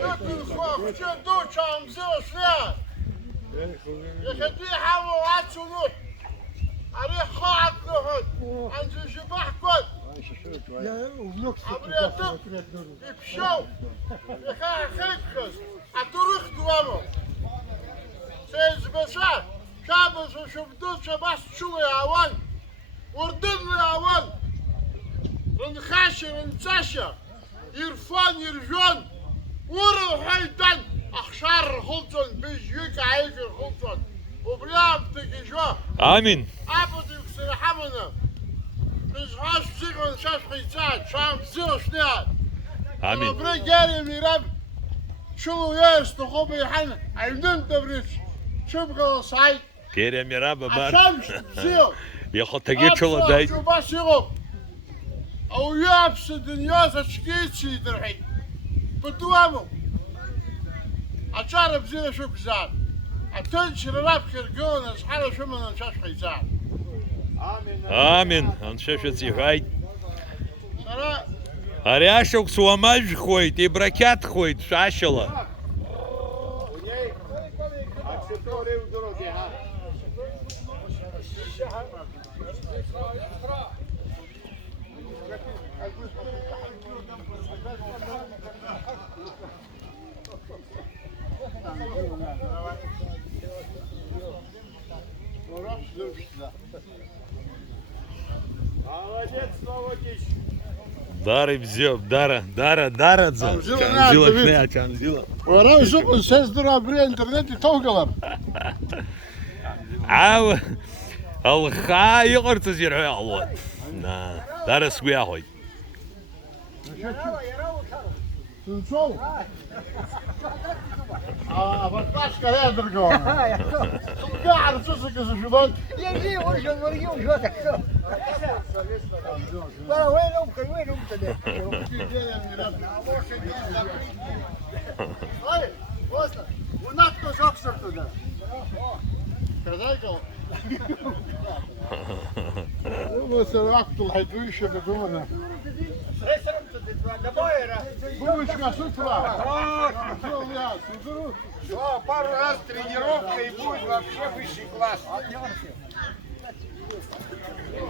Выкинь, что дочам взял. Я хочу хаву отсюда. عليه خاعد لهن عند الجباح كل عبريتك يبشو يخاع خيكس عطرق دوامو سيز بسا شابس وشبدوت شباس شوي عوان وردن لي عوان رنخاشي رنتاشا يرفان يرجون ورو حيتان أخشار الخلطن بيجيك عيك الخلطن وبلعبتك جوا Амінь. عبدك سرحمنا نزهاش بسيقون شاش خيتان شام زيوش نيان Амінь. برجالي ميراب شو ياس تخوبي حن عيدن تبريش شو بقى صعيد Керем Раба бар. عشان زيو Я хот таге чола дай. شو بس يغو او يابس الدنيا تشكيتشي درحي بدوامو عشان بزيو شو بزاد عتنشر رابك الجونس حالا شو من نشاش خيتان Амінь. Он ще щось гай. ترى Аряшок суамаж ходить і бракят ходить, шашила. Молодец, Новотич. Дари взяв, дара дза. Чанзила Чанзила надо, шне, а чанзила. وراه شوف سيزدرا بري انترنت توقلب Ау. Алха йогурт зіргай алот. На. Дара сгуя хой. تنشو بطاش كلام درقون قاعد تسك شبان يجي ورجل ورجل شوتك وين امك وين امك هاي وصل وناتكو شخصر تدا كذلك بس الوقت الحيدويش بدونه Булочка с утра. Пару раз тренировка и будет вообще высший класс.